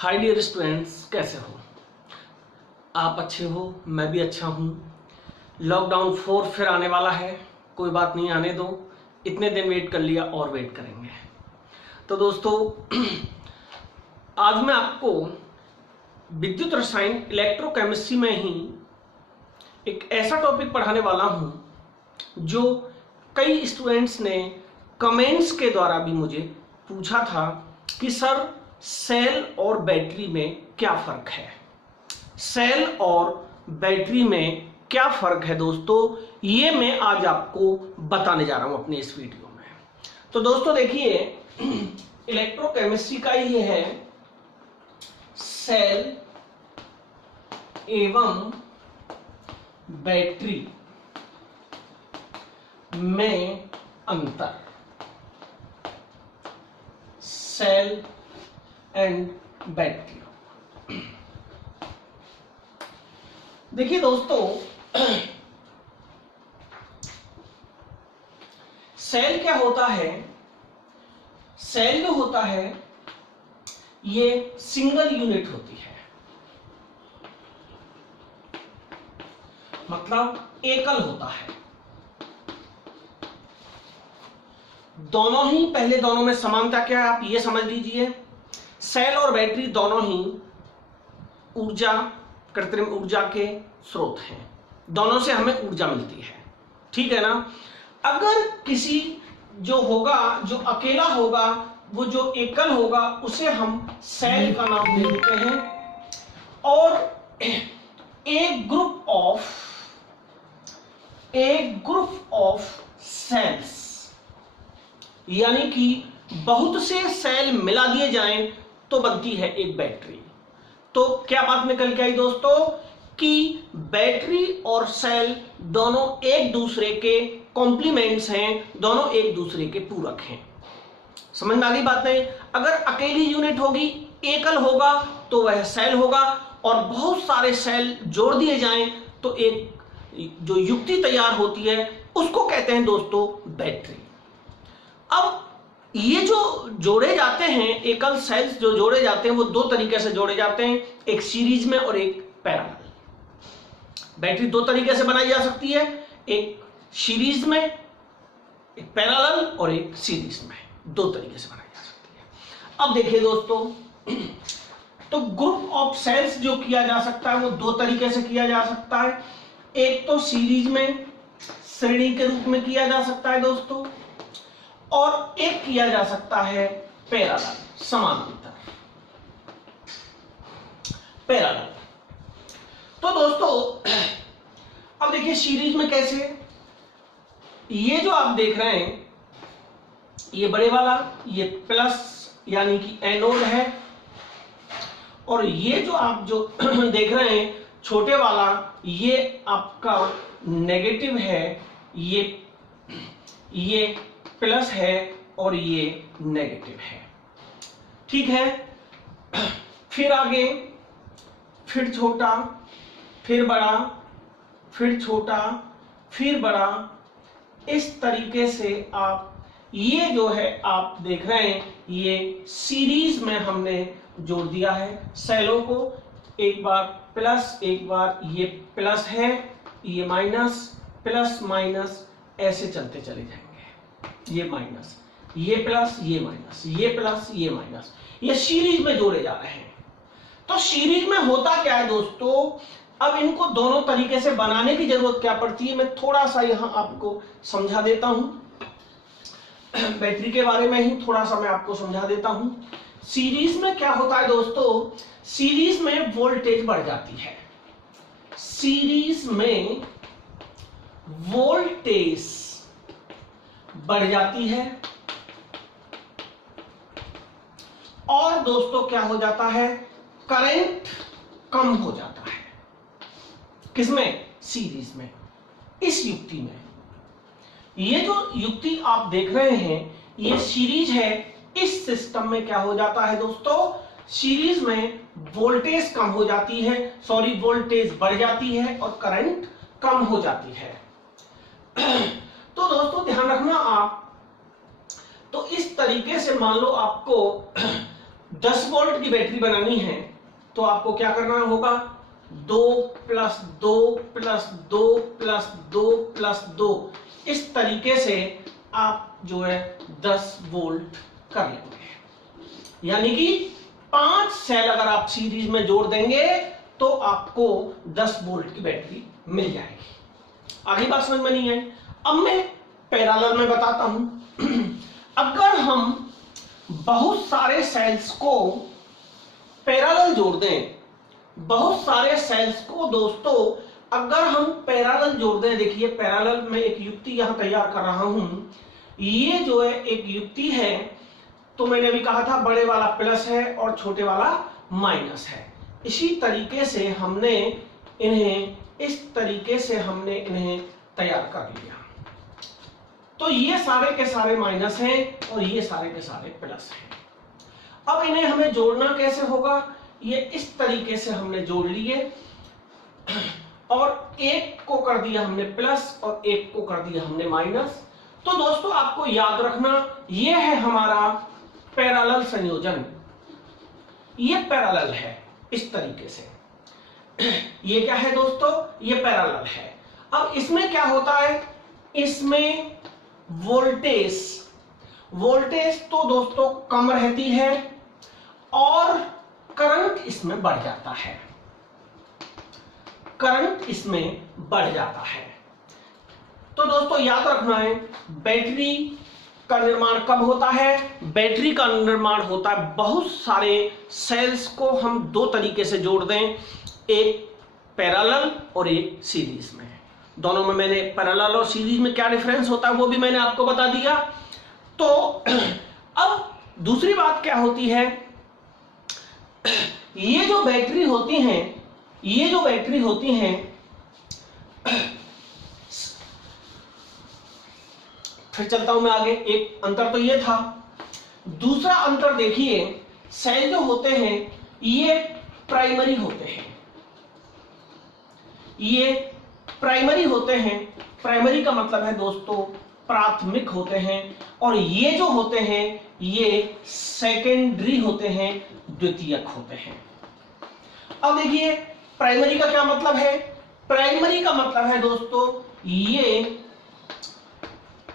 Hi dear students, कैसे हो आप? अच्छे हो, मैं भी अच्छा हूँ। लॉकडाउन 4 फिर आने वाला है। कोई बात नहीं, आने दो। इतने दिन वेट कर लिया और वेट करेंगे। तो दोस्तों आज मैं आपको विद्युत रसायन इलेक्ट्रोकेमिस्ट्री में ही एक ऐसा टॉपिक पढ़ाने वाला हूँ जो कई स्टूडेंट्स ने कमेंट्स के द्वारा भी मुझे पूछा था कि सर सेल और बैटरी में क्या फर्क है। सेल और बैटरी में क्या फर्क है दोस्तों, ये मैं आज आपको बताने जा रहा हूं अपने इस वीडियो में। तो दोस्तों देखिए, इलेक्ट्रोकेमिस्ट्री का ये है सेल एवं बैटरी में अंतर। Cell and battery. देखिए दोस्तों, सेल क्या होता है? सेल जो होता है ये सिंगल यूनिट होती है, मतलब एकल होता है। दोनों ही, पहले दोनों में समानता क्या है आप ये समझ लीजिए। सेल और बैटरी दोनों ही ऊर्जा, कृत्रिम ऊर्जा के स्रोत हैं। दोनों से हमें ऊर्जा मिलती है, ठीक है ना। अगर किसी जो होगा, जो अकेला होगा, वो जो एकल होगा, उसे हम सेल का नाम दे देते हैं। और एक ग्रुप ऑफ सेल्स, यानी कि बहुत से सेल मिला दिए जाएं तो बनती है एक बैटरी। तो क्या बात निकल के आई दोस्तों कि बैटरी और सेल दोनों एक दूसरे के कॉम्प्लीमेंट्स हैं, दोनों एक दूसरे के पूरक हैं। समझ में आ गई बात नहीं? अगर अकेली यूनिट होगी, एकल होगा, तो वह सेल होगा, और बहुत सारे सेल जोड़ दिए जाएं तो एक जो युक्ति तैयार होती है उसको कहते हैं दोस्तों बैटरी। अब ये जो जोड़े जाते हैं, एकल सेल्स जो जोड़े जाते हैं, वो दो तरीके से जोड़े जाते हैं, एक सीरीज में और एक पैरेलल। बैटरी दो तरीके से बनाई जा सकती है, एक सीरीज में, एक पैरेलल, और एक सीरीज में। दो तरीके से बनाई जा सकती है। अब देखिए दोस्तों, तो ग्रुप ऑफ सेल्स जो किया जा सकता है वो दो तरीके से किया जा सकता है। एक तो सीरीज में, श्रेणी के रूप में किया जा सकता है दोस्तों, और एक किया जा सकता है पैरेलल, समानांतर, पैरेलल। तो दोस्तों अब देखिए सीरीज में कैसे, ये जो आप देख रहे हैं, ये बड़े वाला, ये प्लस यानी कि एनोड है, और ये जो आप जो देख रहे हैं छोटे वाला, ये आपका नेगेटिव है, ये प्लस है और ये नेगेटिव है, ठीक है। फिर आगे, फिर छोटा, फिर बड़ा, फिर छोटा, फिर बड़ा, इस तरीके से आप ये जो है आप देख रहे हैं, ये सीरीज में हमने जोड़ दिया है सेलों को। एक बार प्लस, एक बार ये प्लस है, ये माइनस, प्लस माइनस, ऐसे चलते चले जाएंगे। ये माइनस, ये प्लस, ये माइनस, ये प्लस, ये माइनस, ये सीरीज में जोड़े जा रहे हैं। तो सीरीज में होता क्या है दोस्तों, अब इनको दोनों तरीके से बनाने की जरूरत क्या पड़ती है, मैं थोड़ा सा यहां आपको समझा देता हूं। बैटरी के बारे में ही थोड़ा सा मैं आपको समझा देता हूं। सीरीज में क्या होता है दोस्तों, सीरीज में वोल्टेज बढ़ जाती है। सीरीज में वोल्टेज बढ़ जाती है, और दोस्तों क्या हो जाता है, करंट कम हो जाता है। किसमें? सीरीज में। इस युक्ति में, ये जो युक्ति आप देख रहे हैं ये सीरीज है। इस सिस्टम में क्या हो जाता है दोस्तों, सीरीज में वोल्टेज कम हो जाती है, सॉरी वोल्टेज बढ़ जाती है और करंट कम हो जाती है। तो दोस्तों ध्यान रखना आप, तो इस तरीके से मान लो आपको 10 वोल्ट की बैटरी बनानी है तो आपको क्या करना होगा, 2 + 2 + 2 + 2 + 2 इस तरीके से आप जो है 10 वोल्ट कर लेंगे। यानी कि 5 सेल अगर आप सीरीज में जोड़ देंगे तो आपको 10 वोल्ट की बैटरी मिल जाएगी। आगे बात समझ में नहीं आई। अब मैं पैरेलल में बताता हूं। अगर हम बहुत सारे सेल्स को पैरेलल जोड़ दें, बहुत सारे सेल्स को दोस्तों अगर हम पैरेलल जोड़ दें, देखिए पैरेलल में एक युक्ति यहां तैयार कर रहा हूं। ये जो है एक युक्ति है, तो मैंने अभी कहा था बड़े वाला प्लस है और छोटे वाला माइनस है। इसी तरीके से हमने इन्हें तैयार कर लिया। तो ये सारे के सारे माइनस हैं और ये सारे के सारे प्लस हैं। अब इन्हें हमें जोड़ना कैसे होगा, ये इस तरीके से हमने जोड़ लिए और एक को कर दिया हमने प्लस और एक को कर दिया हमने माइनस। तो दोस्तों आपको याद रखना, ये है हमारा पैरेलल संयोजन। ये पैरेलल है इस तरीके से। ये क्या है दोस्तों, ये पैरेलल है। अब इसमें क्या होता है, इसमें वोल्टेज तो दोस्तों कम रहती है और करंट इसमें बढ़ जाता है। तो दोस्तों याद रखना है, बैटरी का निर्माण कब होता है, बैटरी का निर्माण होता है बहुत सारे सेल्स को हम दो तरीके से जोड़ दें, एक पैरेलल और एक सीरीज में। दोनों में मैंने पैरेलल और सीरीज में क्या डिफरेंस होता है वो भी मैंने आपको बता दिया। तो अब दूसरी बात क्या होती है, ये जो बैटरी होती हैं फिर चलता हूं मैं आगे। एक अंतर तो ये था, दूसरा अंतर देखिए, सेल जो होते हैं ये प्राइमरी होते हैं। प्राइमरी का मतलब है दोस्तों प्राथमिक होते हैं, और ये जो होते हैं ये सेकेंडरी होते हैं, द्वितीयक होते हैं। अब देखिए प्राइमरी का क्या मतलब है, प्राइमरी का मतलब है दोस्तों ये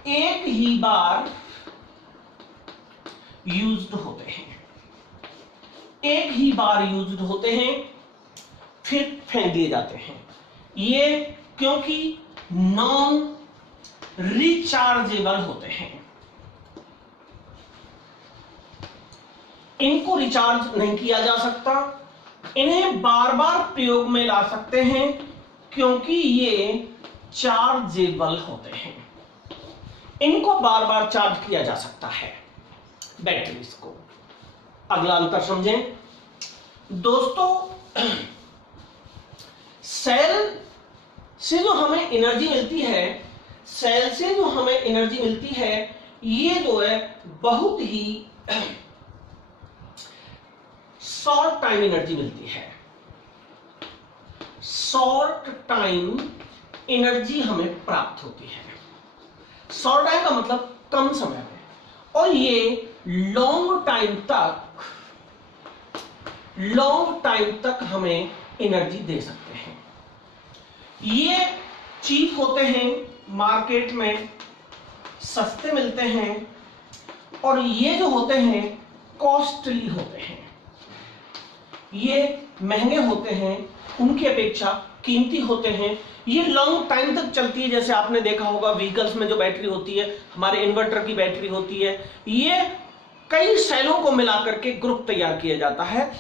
एक ही बार यूज्ड होते हैं, फिर फेंक दिए जाते हैं। ये क्योंकि नॉन रिचार्जेबल होते हैं, इनको रिचार्ज नहीं किया जा सकता, इन्हें बार बार प्रयोग में ला सकते हैं क्योंकि ये चार्जेबल होते हैं, इनको बार बार चार्ज किया जा सकता है बैटरीज को। अगला अंतर समझें दोस्तों, सेल से जो हमें एनर्जी मिलती है, ये जो है बहुत ही शॉर्ट टाइम एनर्जी मिलती है। शॉर्ट टाइम एनर्जी हमें प्राप्त होती है। शॉर्ट टाइम का मतलब कम समय में, और ये लॉन्ग टाइम तक हमें एनर्जी दे सकते हैं। ये चीप होते हैं, मार्केट में सस्ते मिलते हैं, और ये जो होते हैं कॉस्टली होते हैं, ये महंगे होते हैं, उनकी अपेक्षा कीमती होते हैं। ये लॉन्ग टाइम तक चलती है, जैसे आपने देखा होगा व्हीकल्स में जो बैटरी होती है, हमारे इन्वर्टर की बैटरी होती है, ये कई सेलों को मिलाकर के ग्रुप तैयार किया जाता है,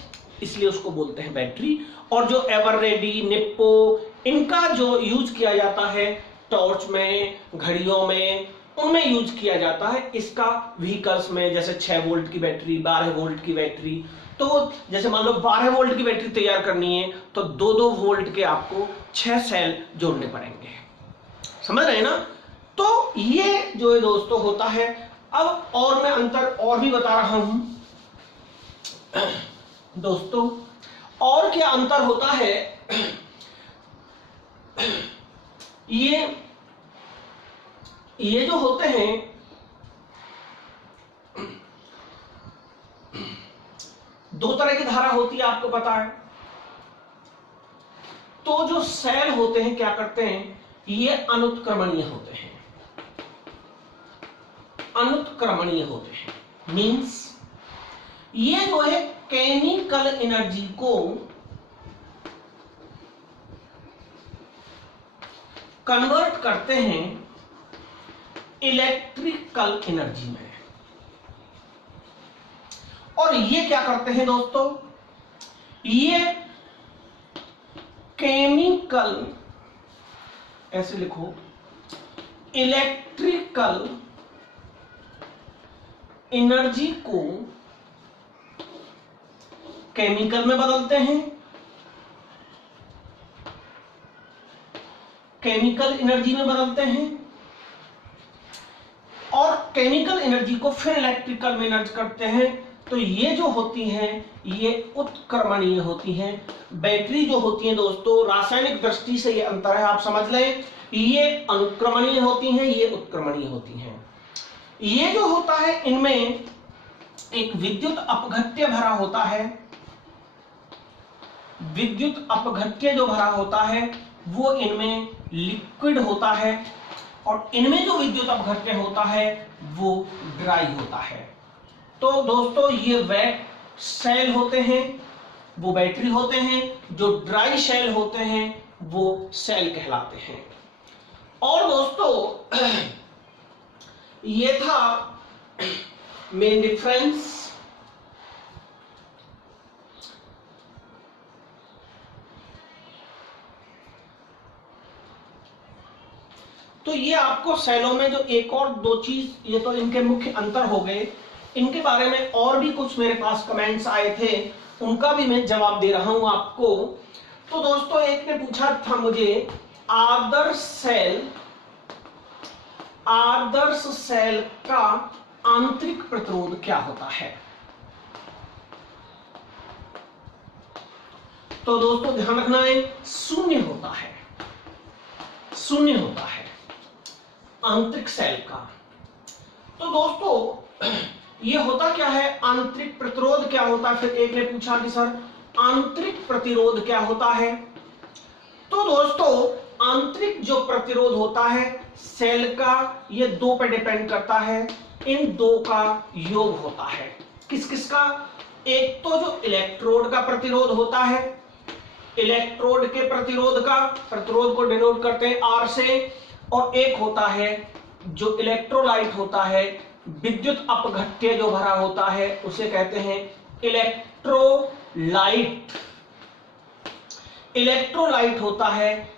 इसलिए उसको बोलते हैं बैटरी। और जो एवररेडी, निप्पो, इनका जो यूज किया जाता है टॉर्च में, घड़ियों में, उनमें यूज किया जाता है। इसका व्हीकल्स में जैसे 6 वोल्ट की बैटरी, 12 वोल्ट की बैटरी, तो जैसे मान लो 12 वोल्ट की बैटरी तैयार करनी है तो 2-2 वोल्ट के आपको 6 सेल जोड़ने पड़ेंगे। समझ रहे हैं ना? तो ये जो है दोस्तों होता है। अब और मैं अंतर और भी बता रहा हूं दोस्तों, और क्या अंतर होता है, ये जो होते हैं दो तरह की धारा होती है, आपको पता है। तो जो सेल होते हैं क्या करते हैं, ये अनुत्क्रमणीय होते हैं, अनुत्क्रमणीय होते हैं। मींस ये जो है केमिकल एनर्जी को कन्वर्ट करते हैं इलेक्ट्रिकल एनर्जी में। और ये क्या करते हैं दोस्तों, ये केमिकल, ऐसे लिखो, इलेक्ट्रिकल एनर्जी को केमिकल में बदलते हैं, केमिकल एनर्जी में बदलते हैं, और केमिकल एनर्जी को फिर इलेक्ट्रिकल में एनर्जी करते हैं। तो ये जो होती हैं ये उत्क्रमणीय होती हैं। बैटरी जो होती हैं दोस्तों, रासायनिक दृष्टि से ये अंतर है, आप समझ लें। ये अनुक्रमणीय होती हैं, ये उत्क्रमणीय होती हैं। ये जो होता है इनमें एक विद्युत अपघट्य भरा होता है, विद्युत अपघट्य जो भरा होता है वो इनमें लिक्विड होता है, और इनमें जो विद्युत अपघट्य होता है वो ड्राई होता है। तो दोस्तों ये वेट सेल होते हैं वो बैटरी होते हैं, जो ड्राई सेल होते हैं वो सेल कहलाते हैं। और दोस्तों ये था मेन डिफरेंस। तो ये आपको सेलों में जो एक और दो चीज, ये तो इनके मुख्य अंतर हो गए, इनके बारे में और भी कुछ मेरे पास कमेंट्स आए थे, उनका भी मैं जवाब दे रहा हूं आपको। तो दोस्तों एक ने पूछा था मुझे, आदर्श सेल का आंतरिक प्रतिरोध क्या होता है। तो दोस्तों ध्यान रखना है, शून्य होता है, शून्य होता है आंतरिक सेल का। तो दोस्तों ये होता क्या है, आंतरिक प्रतिरोध क्या होता है। फिर एक ने पूछा कि सर आंतरिक प्रतिरोध क्या होता है। तो दोस्तों आंतरिक जो प्रतिरोध होता है सेल का, ये दो पे डिपेंड करता है, इन दो का योग होता है। किस किस का, एक तो जो इलेक्ट्रोड का प्रतिरोध होता है, इलेक्ट्रोड के प्रतिरोध का, प्रतिरोध को डिनोट करते हैं आर से, और एक होता है जो इलेक्ट्रोलाइट होता है, विद्युत अपघट्य जो भरा होता है उसे कहते हैं इलेक्ट्रोलाइट। इलेक्ट्रोलाइट होता है।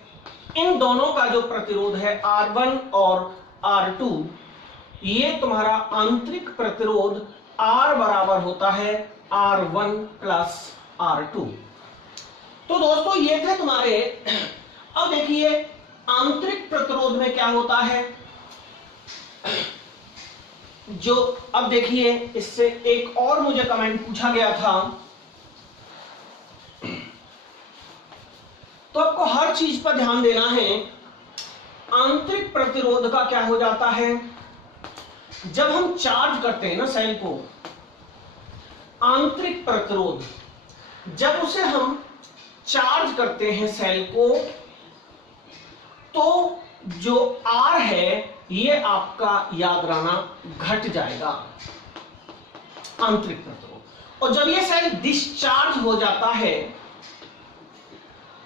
इन दोनों का जो प्रतिरोध है R1 और R2, ये तुम्हारा आंतरिक प्रतिरोध R बराबर होता है R1 प्लस R2। तो दोस्तों ये थे तुम्हारे। अब देखिए आंतरिक प्रतिरोध में क्या होता है, जो अब देखिए इससे एक और मुझे कमेंट पूछा गया था। तो आपको हर चीज पर ध्यान देना है। आंतरिक प्रतिरोध का क्या हो जाता है, जब हम चार्ज करते हैं ना सेल को, आंतरिक प्रतिरोध जब उसे हम चार्ज करते हैं सेल को, तो जो R है ये आपका याद रहना घट जाएगा, आंतरिक प्रतिरोध। और जब ये सेल डिस्चार्ज हो जाता है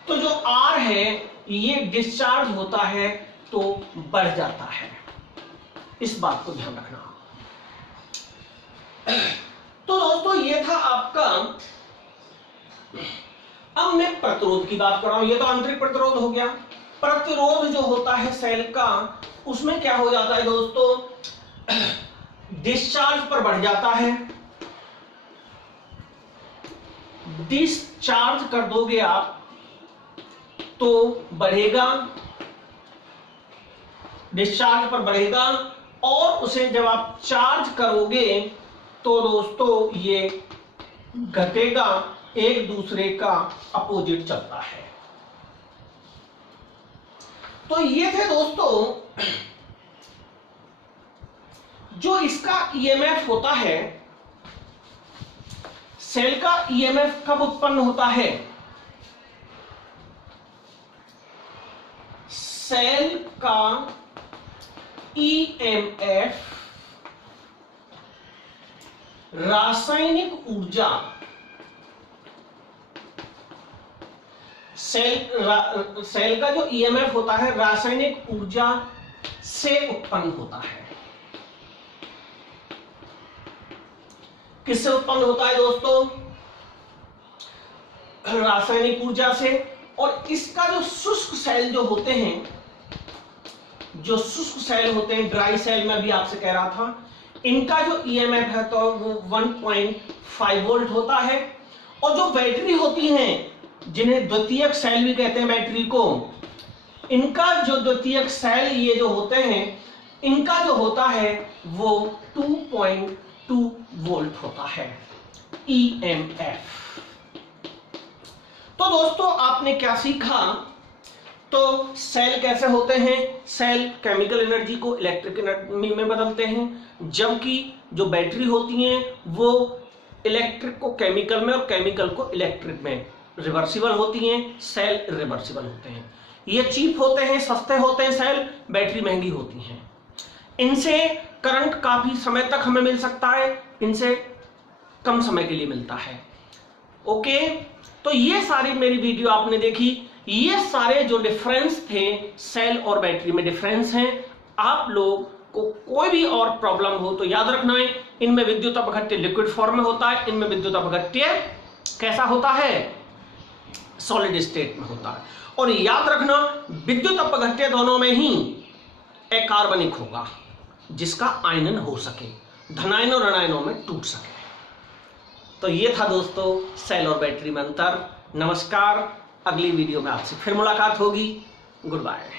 तो जो R है ये डिस्चार्ज होता है तो बढ़ जाता है। इस बात को ध्यान रखना। तो दोस्तों ये था आपका। अब मैं प्रतिरोध की बात कर रहा हूं, ये तो आंतरिक प्रतिरोध हो गया। प्रतिरोध जो होता है सेल का, उसमें क्या हो जाता है दोस्तों, डिस्चार्ज पर बढ़ जाता है। डिस्चार्ज कर दोगे आप तो बढ़ेगा, डिस्चार्ज पर बढ़ेगा, और उसे जब आप चार्ज करोगे तो दोस्तों ये घटेगा, एक दूसरे का अपोजिट चलता है। तो ये थे दोस्तों जो इसका ईएमएफ होता है सेल का ईएमएफ कब उत्पन्न होता है? सेल का ईएमएफ रासायनिक ऊर्जा सेल का जो ईएमएफ होता है रासायनिक ऊर्जा से उत्पन्न होता है। किससे उत्पन्न होता है दोस्तों? रासायनिक ऊर्जा से। और इसका जो शुष्क सेल जो होते हैं, जो शुष्क सेल होते हैं, ड्राई सेल में भी आपसे कह रहा था, इनका जो ईएमएफ है तो वो 1.5 वोल्ट होता है। और जो बैटरी होती हैं, जिन्हें द्वितीयक सेल भी कहते हैं बैटरी को, इनका जो द्वितीयक सेल ये जो होते हैं, इनका जो होता है वो 2.2 वोल्ट होता है ईएमएफ। तो दोस्तों आपने क्या सीखा? तो सेल कैसे होते हैं? सेल केमिकल एनर्जी को इलेक्ट्रिक एनर्जी में बदलते हैं, जबकि जो बैटरी होती हैं वो इलेक्ट्रिक को केमिकल में और केमिकल को इलेक्ट्रिक में रिवर्सिबल होती हैं। सेल इरिवर्सिबल होते हैं। ये चीप होते हैं, सस्ते होते हैं सेल, बैटरी महंगी होती हैं। इनसे करंट काफी समय तक हमें मिल सकता है, इनसे कम समय के लिए मिलता है। ओके, तो ये सारी मेरी वीडियो आपने देखी। ये सारे जो डिफरेंस थे सेल और बैटरी में डिफरेंस हैं। आप लोग को कोई भी और प्रॉब्लम हो तो याद रखना है, इनमें विद्युत अपघट्य लिक्विड फॉर्म में होता है, इनमें विद्युत अपघट्य कैसा होता है? सॉलिड स्टेट में होता है। और याद रखना विद्युत अपघट्य दोनों में ही अकार्बनिक होगा, जिसका आयनन हो सके, धनायन और ऋणायनों में टूट सके। तो ये था दोस्तों सेल और बैटरी में अंतर। नमस्कार, अगली वीडियो में आपसे फिर मुलाकात होगी। Good bye.